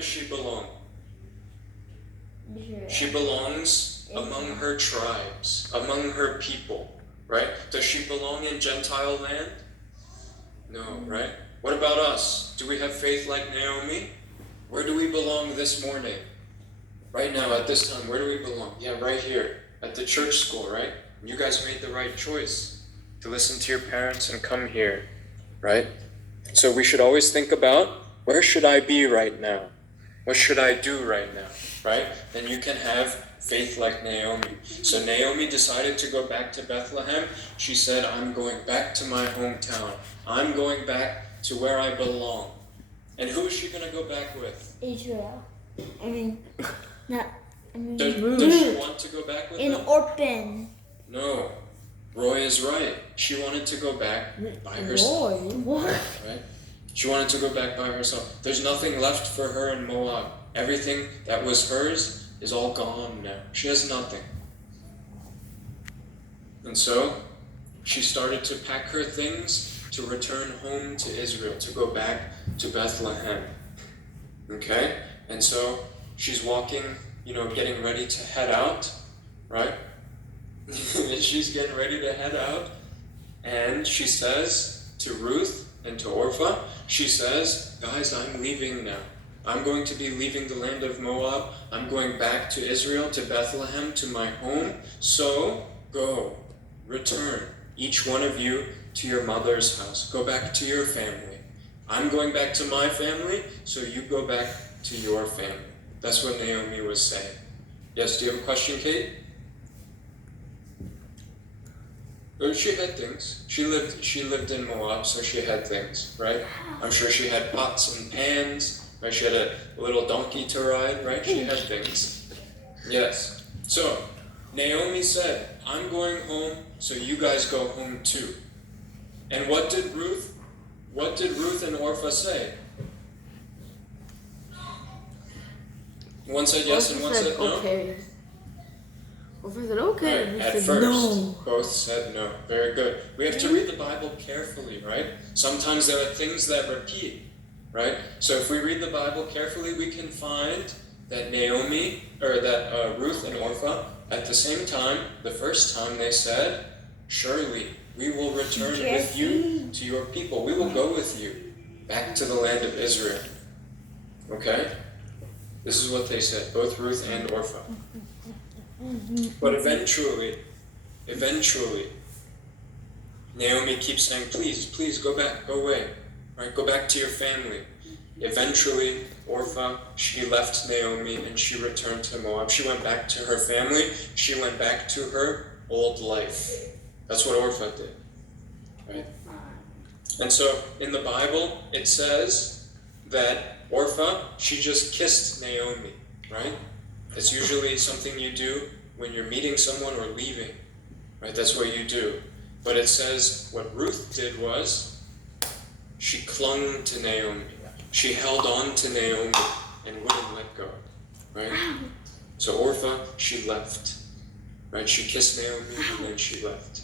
does she belong? Israel. She belongs among her tribes, among her people, right? Does she belong in Gentile land? No, right? What about us? Do we have faith like Naomi? Where do we belong this morning? Right now, at this time, where do we belong? Yeah, right here, at the church school, right? You guys made the right choice to listen to your parents and come here, right? So we should always think about, where should I be right now? What should I do right now, right? Then you can have faith like Naomi. So Naomi decided to go back to Bethlehem. She said, I'm going back to my hometown. I'm going back to where I belong. And who is she going to go back with? Israel. Does she want to go back with them? An orphan. No. Roy is right. She wanted to go back by herself. Roy? What? Right? She wanted to go back by herself. There's nothing left for her in Moab. Everything that was hers is all gone now. She has nothing. And so, she started to pack her things to return home to Israel, to go back to Bethlehem. Okay? And so, she's walking, getting ready to head out, right? She's getting ready to head out, and she says to Ruth and to Orpah, she says, guys, I'm leaving now. I'm going to be leaving the land of Moab. I'm going back to Israel, to Bethlehem, to my home. So go, return, each one of you, to your mother's house. Go back to your family. I'm going back to my family, so you go back to your family. That's what Naomi was saying. Yes, do you have a question, Kate? Oh, she had things. She lived in Moab, so she had things, right? I'm sure she had pots and pans, right? She had a little donkey to ride, right? She had things. Yes. So, Naomi said, I'm going home, so you guys go home too. And what did Ruth and Orpah say? One said yes and one said no? Okay. Orpah said okay. Right. At said first, no. both said no. Very good. We have to read the Bible carefully, right? Sometimes there are things that repeat, right? So if we read the Bible carefully, we can find that Ruth and Orpah, at the same time, the first time they said, surely we will return with you to your people. We will go with you back to the land of Israel. Okay? This is what they said, both Ruth and Orpah. But eventually, Naomi keeps saying, please go back, go away. Right? Go back to your family. Eventually, Orpah, she left Naomi and she returned to Moab. She went back to her family. She went back to her old life. That's what Orpah did. Right? And so, in the Bible, it says that Orpah, she just kissed Naomi, right? It's usually something you do when you're meeting someone or leaving, right? That's what you do. But it says what Ruth did was she clung to Naomi. She held on to Naomi and wouldn't let go, right? So Orpah, she left, right? She kissed Naomi and then she left.